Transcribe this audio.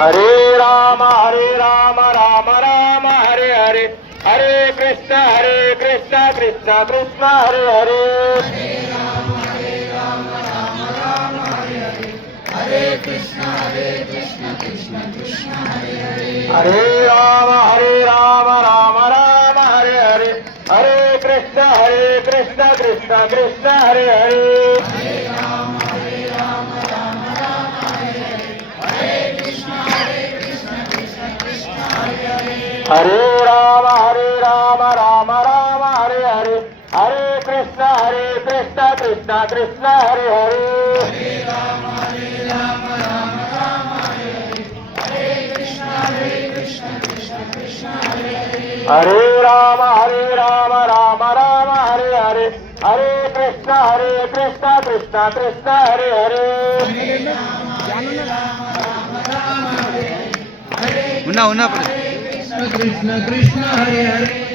Hare Ram Ram Ram Hare Hare, Hare Krishna Krishna Krishna Hare Hare, Hare Krishna Krishna Krishna Hare Hare, Hare Ram Ram Hare Hare, Hare Krishna Krishna Krishna Hare Hare, Hare Ram Ram Hare Hare, Hare Krishna Krishna Krishna Hare Hare, Hare Ram Ram Hare Hare, Hare Krishna Krishna Krishna Hare Hare, Hare Ram Ram Hare Hare, Hare Krishna Krishna Krishna Hare Hare, Hare Ram Ram Hare Hare, Hare Krishna Krishna Krishna Hare Hare, Krishna Krishna Hare Hare.